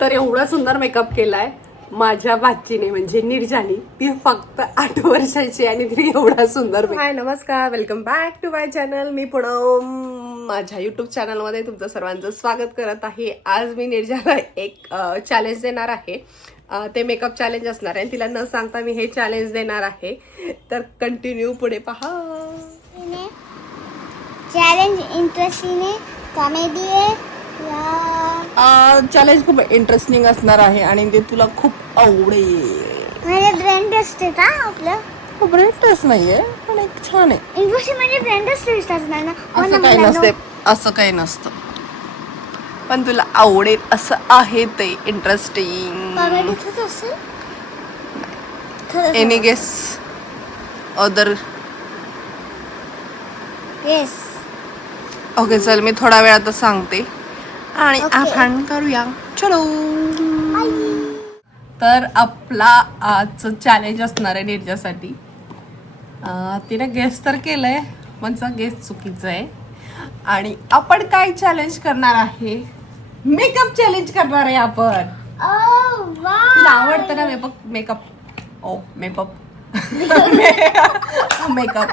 तर एवढा सुंदर मेकअप केलाय माझ्या भाचीने म्हणजे निर्जानी. ती फक्त 8 वर्षाची आणि तिने एवढा सुंदर. हाय नमस्कार, welcome back to my channel. मी पूनम माझ्या युट्यूब चॅनलमध्ये तुमचं सर्वांचं स्वागत करत आहे. आज मी निर्जाला एक चॅलेंज देणार आहे. ते मेकअप चॅलेंज असणार आहे. तिला न सांगता मी हे चॅलेंज देणार आहे. तर कंटिन्यू पुढे पहा. चॅलेंज इंटरेस्टिंग आहे, कॉमेडी आहे. चॅलेंज खूप इंटरेस्टिंग असणार आहे आणि ते तुला खूप आवडेल. म्हणजे ब्रेन टेस्ट आहे का आपलं? खूप इंटरेस्ट नाहीये पण एक छान आहे. इंटरेस्टिंग म्हणजे ब्रेन टेस्ट असणार ना. असं काही नसते, असं काही नसतं, पण तुला आवडेल असं आहे ते इंटरेस्टिंग. कॉमेडीच असेल. Any guess other? Yes. Okay चल, मी थोडा वेळात सांगते आणि Okay. आपण करूया. चलो. तर आपला आजचं चॅलेंज असणार आहे निर्जासाठी. तिने गेस तर केलंय पण गेस चुकीचं आहे. आणि आपण काय चॅलेंज करणार आहे? मेकअप चॅलेंज करणार आहे आपण. तुला आवडतं ना मेकअप? ओ मेकअप मेकअप.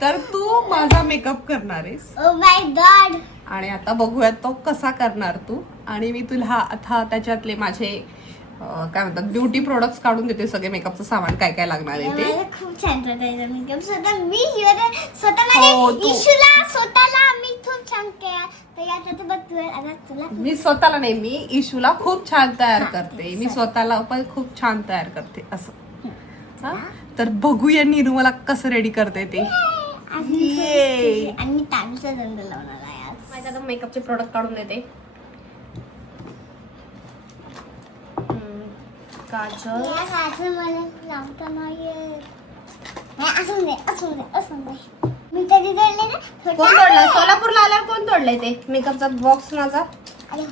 तर तू माझा मेकअप करणार आहेस. Oh my God. आणि आता बघूया तो कसा करणार तू. आणि मी तुला आता त्याच्यातले माझे काय म्हणतात ब्युटी प्रोडक्ट्स काढून देते. सगळे मेकअपचं सामान काय काय लागणार आहे ते. मला खूप छान वाटायचं मेकअप. स्वतः मी स्वतः हो, माझ्या तू. इशूला स्वतःला मी खूप छान केलं. तर आता बघ तुला मी स्वतःला नाही, मी इशूला खूप छान तयार करते. मी स्वतःला पण खूप छान तयार करते असं. हा? तर बघूया नीरू मला कसं रेडी करते ते. आणि मी टाईमचा धंदा लावणार आहे आज. माझ्या आता मेकअपचे प्रोडक्ट काढून देते. काजल, या काजल मला लावता नाही येत. नाही, असून दे. मी कधी तोडले ना कोण तोडलं? सोलापूरला आल्यावर कोण तोडलंय ते मेकअपचा बॉक्स माझा? अरे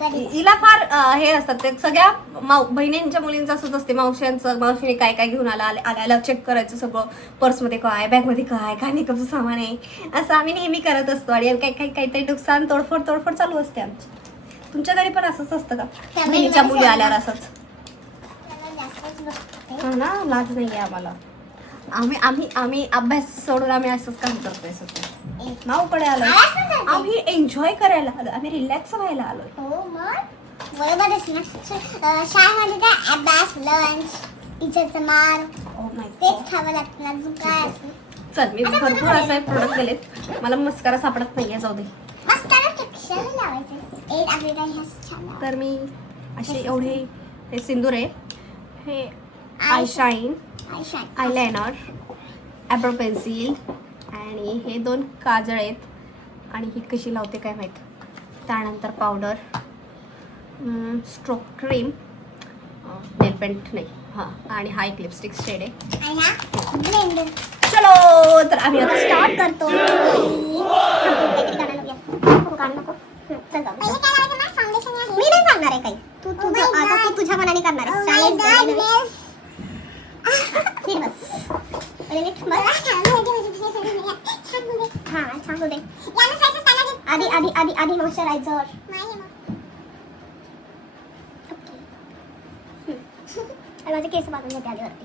कधी हिला फार हे असतात ते सगळ्या बहिणींच्या मुलींचं असंच असते. मावशीने काय काय घेऊन आल्याला चेक करायचं सगळं. पर्समध्ये काय, बॅगमध्ये काय मेकअपचं सामान आहे असं आम्ही नेहमी करत असतो. आणि काहीतरी नुकसान तोडफोड चालू असते आमची. तुमच्या घरी पण असंच असतं का? बहिणीच्या मुली आल्यावर असंच? हा ना, लाज नाहीये आम्हाला. आम्ही अभ्यास सोडून आम्ही असंच काम करतोय सध्या. नावकडे आलोय. आम्ही एन्जॉय करायला आलो, आम्ही रिलॅक्स व्हायला आलोय. हो मग बरोबरच ना. शाळेमध्ये काय अभ्यास, लंच, टीचरचं मार तेच खावं लागतं. अजून काय असतं? चल, मी भरपूर असे प्रोडक्ट दिलेत. मला मस्कारा सापडत नाहीये, जाऊ दे. मस्कारा कशाला लावायचं? एक आपले काही छान. तर मी असे एवढे हे सिंदूर आहे, हे I shine, eyeliner, Abro pencil आणि हे 2 काजळ आहेत. आणि ही कशी लावते काय माहीत. त्यानंतर पावडर, स्ट्रोक क्रीम, नेल पेंट नाही हां, आणि हा एक लिपस्टिक शेड आहे. ब्लेंडर. चलो, तर आम्ही आता स्टार्ट करतो. मी नाही सांगणार आहे काही. तू तुझ्या मनाने करणार आहेस. आधी मॉइश्चरायझर. माझे केस बांधून घेते आधी वरती.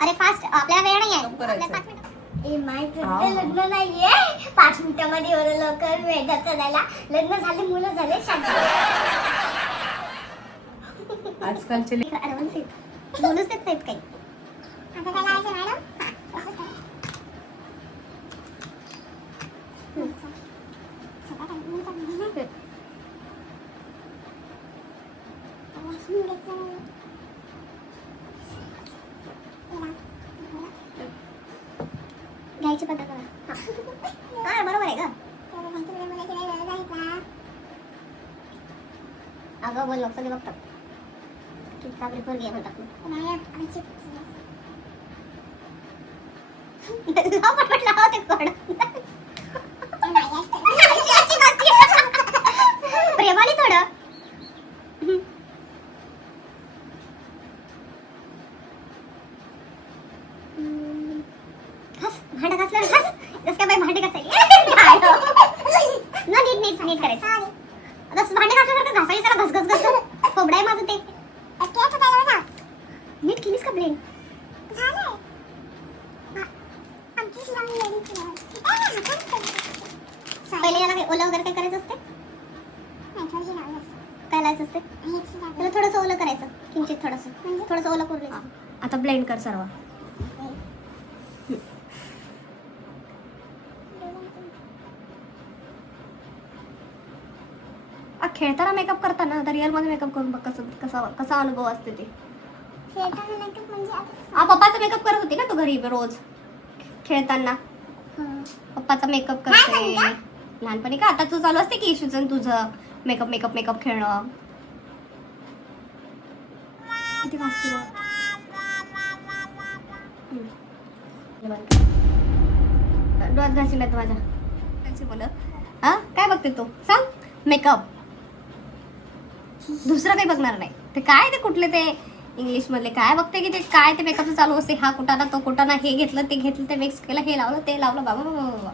अरे फास्ट, आपल्याला वेळ नाही आहे. लग्न नाहीये 5 मिनिटांमध्ये एवढं लवकर मेकअप करायला. लग्न झाले, मुलं झाले, शांत. आजकालचे बोलूच देत नाहीत काही. घ्यायची पद्धत हा बरोबर आहे ग. अगं बोल, लोक सगळे बघतात की चांगली पोरगी आहे म्हणतात. प्रेमाने थोडं. भांडं घासलं घास जसं काय बाई भांडे घासायची न नीट नीट करायचं आता भांडे घासल्यासारखं घासायची जरा घस घस घस खोबडं आहे माझं ते नीट केलीस का ब्लेंड झालंय पहिले याला ओलं वगैरे काय करायचं असते काय लावायचं असते त्याला थोडंसं ओलं करायचं किंचित थोडंसं ओलं करून घ्यायचं. आता ब्लेंड कर सर्व खेळताना मेकअप करताना आता रिअल मध्ये मेकअप करून बघ कसा अनुभव असते ते पप्पाचा मेकअप करत होती ना तू घरी रोज खेळताना पप्पाचा मेकअप करते लहानपणी का आता तू चालू असते की इशूचं तुझं मेकअप मेकअप मेकअप खेळणं किती वाजते डोळ्यात घासील माझ्या काय बोल हा काय बघते तू सांग मेकअप दुसरं काही बघणार नाही ते काय ते कुठले ते इंग्लिश मधले काय बघते की ते काय ते मेकअपचं चालू असते हा कुटाणा तो कुटाणा हे घेतलं ते घेतलं ते मिक्स केलं हे लावलं ते लावलं बाबा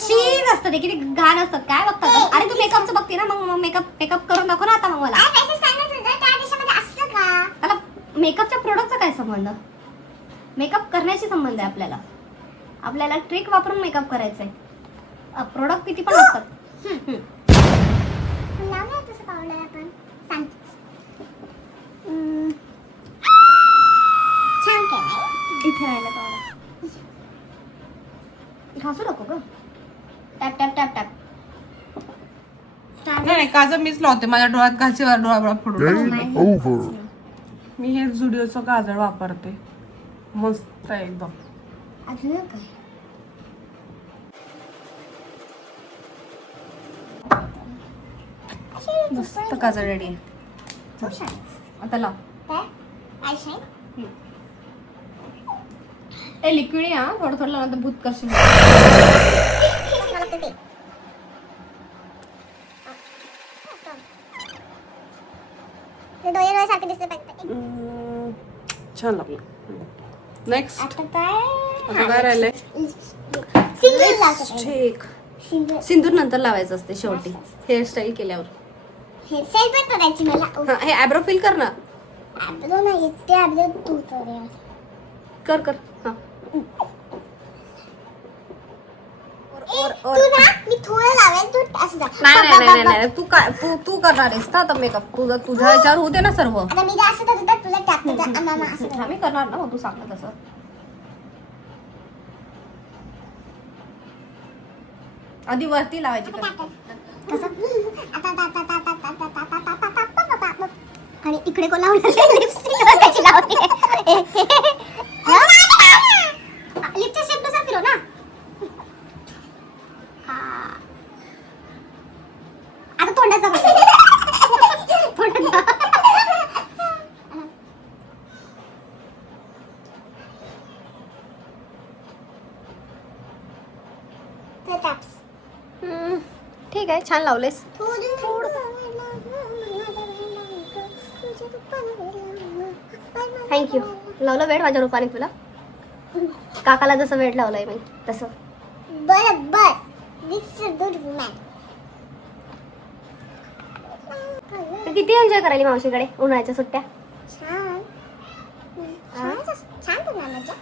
शीज असतं ते किती घाण असतात काय बघतात अरे तू मेकअपचं बघते ना मग मेकअप करून दाखव ना आता मग मला त्याला मेकअपच्या प्रोडक्टचा काय संबंध मेकअप करण्याशी संबंध आहे आपल्याला ट्रिक वापरून मेकअप करायचंय प्रोडक्ट किती पण असतात इथे राहिला पावडर घासू नको ग टॅप टॅप टॅप टॅप नाही काजळ मीच लावते माझ्या डोळ्यात घालची डोळा फोडून मी हे झुडिओचं काजळ वापरते मस्त आहे एकदम अजून काय मस्त काजळ रेडी आहे आता लाव ए लिक्विड आहे हा थोडं थोडं लावलं तर भूत करशील छान लागलं नेक्स्ट आता काय राहिलंय सिंदूर नंतर लावायचं असते शेवटी हेअरस्टाईल केल्यावर हेअरस्टाईल पण करायची मला हे आयब्रो फिल कर ना आयब्रो नाही ते आयब्रो तू कर हा तू ना मी थोडं लावेल तू असं नाही तू करणार आहेस ना आता मेकअप तुझ्या याच्यावर होते ना सर्व आता मी जास्त करत तुला टाकते मामा असं मी करणार ना तू सांग तसं आधी वरती लावायची आणि इकडे कोण लावणार लिपस्टिक लावते लिपच्या शेप नुसार फिरव ना आता तोंडाचा ठीक आहे छान लावलेस थँक्यू लावलं वेळ माझ्या रूपाने तुला काकाला जसं वेळ लावलंय मी तसं बरोबर दिस इज गुड वुमन किती एन्जॉय करायली मावशीकडे उन्हाळ्याच्या सुट्ट्या छान छान मजा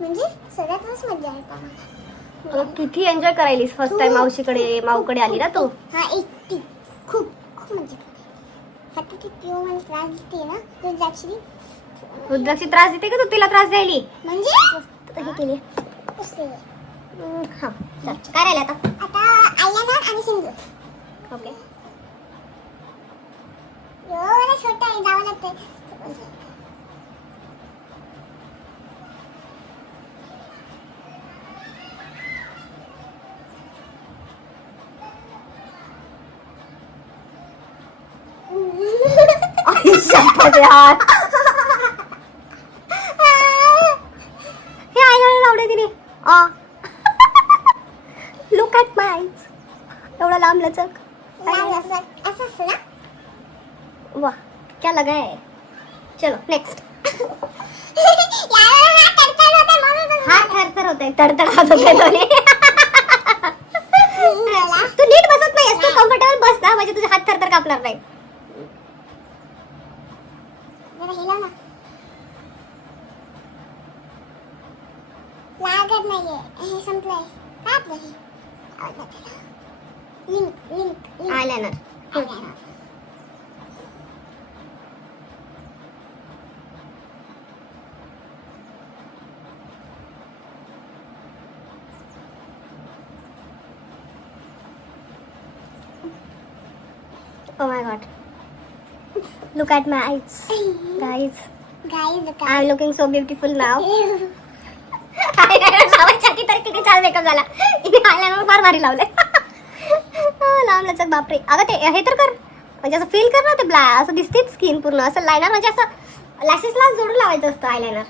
म्हणजे सगळ्यातच मजा येते किती एन्जॉय करायलीस फर्स्ट टाइम माऊकडे आली ना तू हा एकटी खूप खूप मजा फक्त ती पिऊ मला त्रास देते ना रुद्राक्षी त्रास देते का तू तिला त्रास द्यायली म्हणजे हे केली हा काय राहिलं आता आयलाइनर आणि सिंदूर ओके मला छोटा आहे जावं लागतंय हे आयलाइनर लावले तिने लुक ॲट माय आईज एवढा लांब लचक असं असतं ना वाह क्या लगा है चलो नेक्स्ट यार हा होते तडतड होते दोन्ही. तू नीट बसत नाहीस, तू कम्फर्टेबल बस ना, म्हणजे तुझे हात थरथर कापणार नाही. लागत नाहीये, हे संपलंय. काय आपलं हे eyeliner. Oh my god. Look at my eyes. Guys, I'm looking so beautiful now. लावायच्या तरी किती छान मेकअप झाला. आयलाइनर फार भारी लावले. लांब लचक बापरे. अगं ते हे तर कर, म्हणजे असं फील कर ना, ते असं दिसते स्किन पूर्ण. असं लायनर म्हणजे असं लॅशेसला जोडून लावायचं असतं आयलाइनर.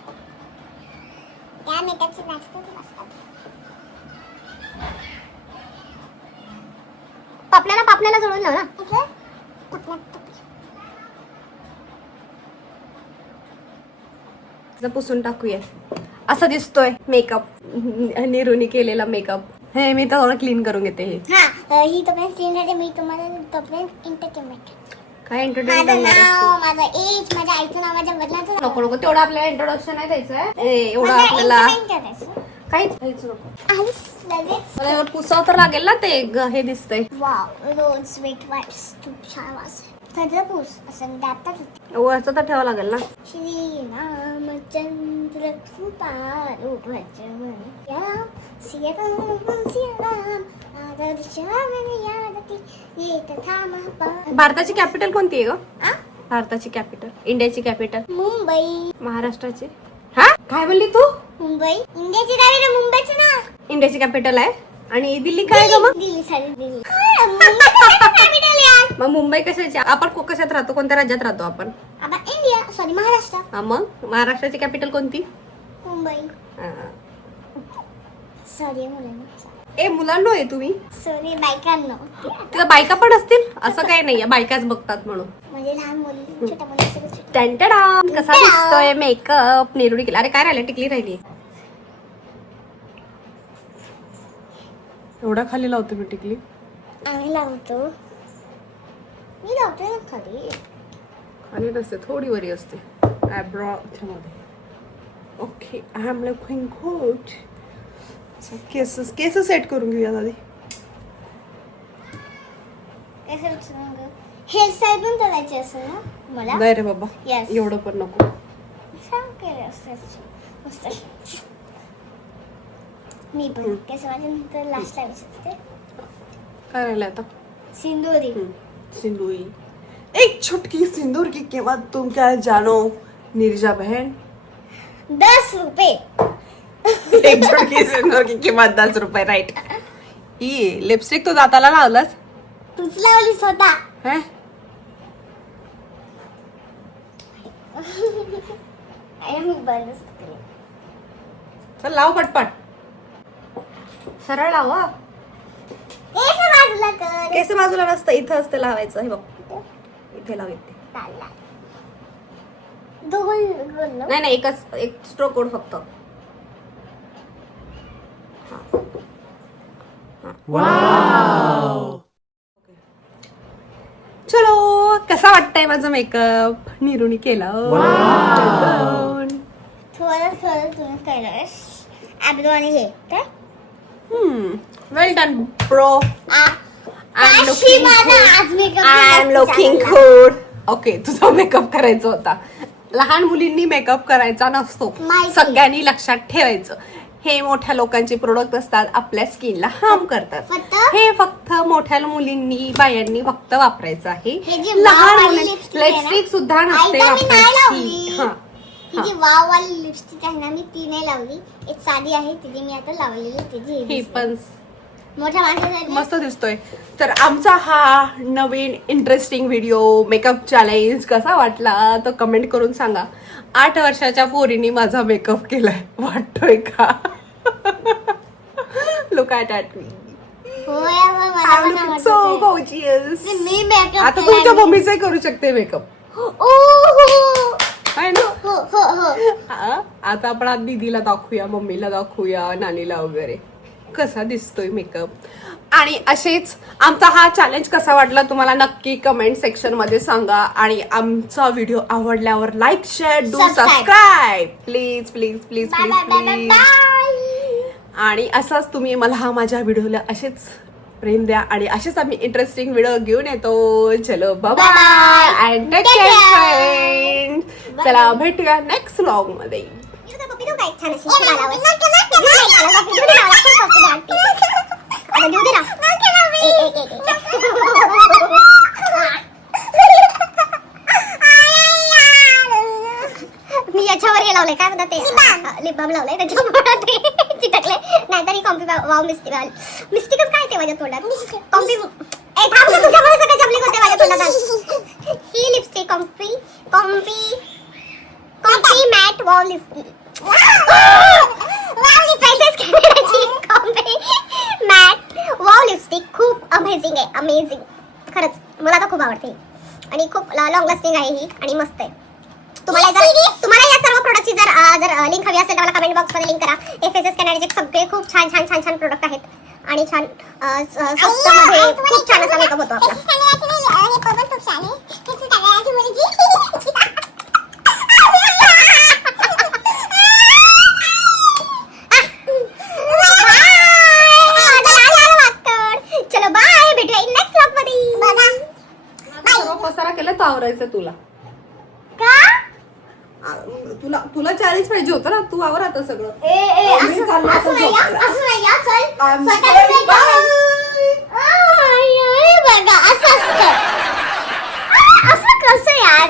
या मेकअपचे पापण्याला जोडून लाव ना. पुसून टाकूया. असं दिसतोय मेकअप, निरूनी केलेला मेकअप. हे मी तर थोडं क्लीन करून घेते. हे ही तोपर्यंत क्लीन राहते, मी तुम्हाला तोपर्यंत एंटरटेनमेंट. काय माझं एंटरटेनमेंट? नाव, माझं एज, माझ्या आईचं नाव, माझ्या वडिलांचं नाव. नको नको, तेवढं आपल्याला इंट्रोडक्शन नाही द्यायचंय. एवढं आपल्याला काहीच नको. मला पुसाव तर लागेल ना, ते हे दिसतंय. वाव, रोज स्वीट वाईट्स खूप छान वास. सगळं पूस असं दातात. असं तर ठेवावं लागेल ना. श्री रामचंद्र कृपाळू भजन या सीताराम आदर्श यादती येत थांबा. भारताची कॅपिटल कोणती आहे ग? भारताची कॅपिटल, इंडियाची कॅपिटल मुंबई. महाराष्ट्राची? हा काय म्हणली तू? मुंबई इंडियाची कॅपिटल. मुंबईची ना इंडियाची कॅपिटल आहे. आणि दिल्ली काय ग मग? दिल्ली. सारी दिल्ली. कॅपिटल यार. मग मुंबई कशाची? आपण कशात राहतो, कोणत्या राज्यात राहतो आपण? आपण इंडिया, सॉरी महाराष्ट्र. हा, मग महाराष्ट्राची कॅपिटल कोणती? मुंबई. हा. सॉरी मुलांना. ए मुलांनो, आहे तुम्ही? सॉरी बायकांनो. तिथं बायका पण असतील असं काही नाहीये, बायकाच बघतात म्हणून. म्हणजे लहान मुली, छोट्या मुली सगळं. टंटडा, कसा दिसतोय मेकअप निरूनी केला. अरे काय राहिलं, टिकली राहिली. एवढा खाली लावतो मी टिकली. आम्ही लावतो. मी लावतोय ना खाली. खाली नसते, थोडी वरी असते. आयब्रो मध्ये. Okay, I am looking good. Case set करून घेऊया आधी. हेअरस्टाईल पण करायची असेल ना मला? नाही रे बाबा, Yes. एवढं पण नको. मी पण केस माझ्या नंतर लास्ट लावू शकते. काय राहिलं आता? सिंदूरी. सिंदूरी. एक छुटकी सिंदूर की कीमत तुम क्या जानो नीरजा बहन? 10 रुपये. एक छुटकी सिंदूर की किंमत 10 रुपये. राईट. ही लिपस्टिक तू दाताला लावलास? तूच लावली स्वतः. हे? मी बरंच केलं. चल लाव पटपट. सरळ लाव. केस बाजूला कर. केस बाजूला नसतं, इथं असतं लावायचं. हे बघ, इथे लाव. इथे चालला. दोन गोल. नाही नाही, एक स्ट्रोक कोड फक्त. चलो, कसा वाटतंय माझं मेकअप? निरूनी केला. थोडं तुम्ही केलंस. आयब्रो आणि हे तर वेल डन ब्रो. आज makeup. I am looking good. Okay, तुझा मेकअप करायचा होता. लहान मुलींनी मेकअप करायचा नसतो, माहिती. सगळ्यांनी लक्षात ठेवायचं. हे मोठ्या लोकांचे प्रोडक्ट असतात, आपल्या स्किनला हार्म करतात. हे फक्त मोठ्या मुलींनी, बायांनी फक्त वापरायचं आहे. हे जे लहान वाववाली मुली lipstick आहे ना, लिपस्टिक सुद्धा नसते आईला मी नाही वापरायची. लावली. हा, ही जी वाव वाली लिपस्टिक आहे ना, मी ती नाही लावली. एक साधी आहे, तिची मी आता लावलेली. तिची ही पण मोठ्या माणसासाठी मस्त दिसतोय. तर आमचा हा नवीन इंटरेस्टिंग व्हिडिओ मेकअप चॅलेंज कसा वाटला तो कमेंट करून सांगा. 8 वर्षाच्या पोरीने माझा मेकअप केलाय, वाटतोय का? Look at me. होय, होय, मला I'm पण looking आवडतं so ते. gorgeous. मी मेकअप आता तुमच्या मम्मीचाही करू शकते मेकअप. ओहो आहे ना. हो हो हो. आता आपण आज दीदीला दाखवूया, मम्मीला दाखवूया, नानीला वगैरे कसा दिसतोय मेकअप. आणि असेच आमचा हा चॅलेंज कसा वाटला तुम्हाला नक्की कमेंट सेक्शन मध्ये सांगा. आणि आमचा व्हिडिओ आवडल्यावर like, share, do subscribe please please please bye please bye bye please. Bye. आणि असंच तुम्ही मला माझ्या व्हिडिओला असेच प्रेम द्या आणि असेच आम्ही इंटरेस्टिंग व्हिडिओ घेऊन येतो. चलो bye bye and take care friend. चला भेटूया नेक्स्ट व्लॉग मध्ये. पप्पी देऊ काय छान अशी गालावर. देऊ दे ना, खूप पप्पी द्या. अगं देऊ दे ना. मी याच्यावर हे लावलंय काय म्हणतात ते लिप बाम लावलंय त्याच्यामुळे ते चिटकले. नाहीतर ही कॉम्पी वाव मिस्टिकच काय ते माझ्या तोंडात. कॉम्पी थांब ना, तुझ्यामुळे सगळे चपलिक होते माझ्या तोंडात. ही लिपस्टिक कॉम्पी कॉम्पी कॉम्पी matte wow lipstick. Wow lipstick खूप अमेझिंग आहे, अमेझिंग खरंच. मला तर खूप आवडते आणि खूप लॉंग लास्टिंग आहे ही आणि मस्त आहे. तुम्हाला या सर्व प्रोडक्टची जर लिंक हवी असेल तर मला कमेंट बॉक्समध्ये लिंक करा. FSS कॅनडाचे सगळे खूप छान छान छान छान प्रोडक्ट आहेत आणि छान स्वस्तामध्ये खूप छान असा मेकअप होतो आपला. चलो बाय, भेटूया नेक्स्ट व्लॉग मध्ये. सर्व पसारा केला तर आवरायचं तुला. का तुला चॅलेंज पाहिजे होतं ना, तू आवर आता सगळं. मी असं चाललो आता झोपायला. I'm going बघा असं असतं. असं कसं यार.